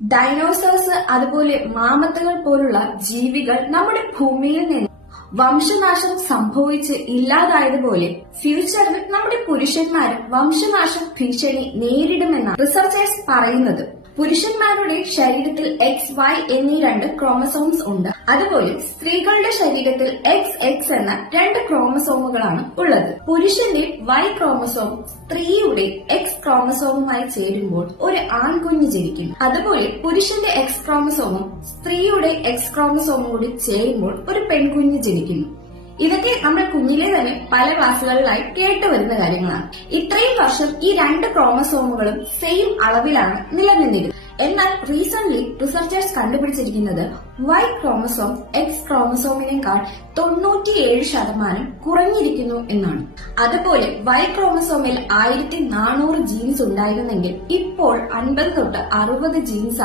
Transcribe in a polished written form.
Dinosaurs അതുപോലെ മാമത്തുകൾ പോലുള്ള ജീവികൾ നമ്മുടെ ഭൂമിയിൽ നിന്ന് വംശനാശം സംഭവിച്ച് ഇല്ലാതായതുപോലെ ഫ്യൂച്ചറിൽ നമ്മുടെ പുരുഷന്മാരും വംശനാശം ഭീഷണി നേരിടുമെന്നാണ് റിസർച്ചേഴ്സ് പറയുന്നത്. പുരുഷന്മാരുടെ ശരീരത്തിൽ XY എന്നീ 2 ക്രോമസോംസ് ഉണ്ട്. അതുപോലെ സ്ത്രീകളുടെ ശരീരത്തിൽ XX എന്ന 2 ക്രോമസോമുകളാണ് ഉള്ളത്. പുരുഷന്റെ Y ക്രോമസോം സ്ത്രീയുടെ X ക്രോമസോമുമായി ചേരുമ്പോൾ ഒരു ആൺകുഞ്ഞ് ജനിക്കുന്നു. അതുപോലെ പുരുഷന്റെ X ക്രോമസോമും സ്ത്രീയുടെ X ക്രോമസോമും കൂടി ചേരുമ്പോൾ ഒരു പെൺകുഞ്ഞ് ജനിക്കുന്നു. ഇതൊക്കെ നമ്മൾ കുഞ്ഞിലെ തന്നെ പല ക്ലാസ്സുകളിലായി കേട്ടുവരുന്ന കാര്യങ്ങളാണ്. ഇത്രയും വർഷം ഈ 2 ക്രോമസോമുകളും സെയിം അളവിലാണ് നിലനിന്നിരുന്നത്. എന്നാൽ റീസെന്റ് റിസർച്ചേഴ്സ് കണ്ടുപിടിച്ചിരിക്കുന്നത് Y ക്രോമസോം X ക്രോമസോമിനേക്കാൾ 97% കുറഞ്ഞിരിക്കുന്നു എന്നാണ്. അതുപോലെ Y ക്രോമസോമിൽ 1400 ജീൻസ് ഉണ്ടായിരുന്നെങ്കിൽ ഇപ്പോൾ 50 തൊട്ട് 60 ജീൻസ്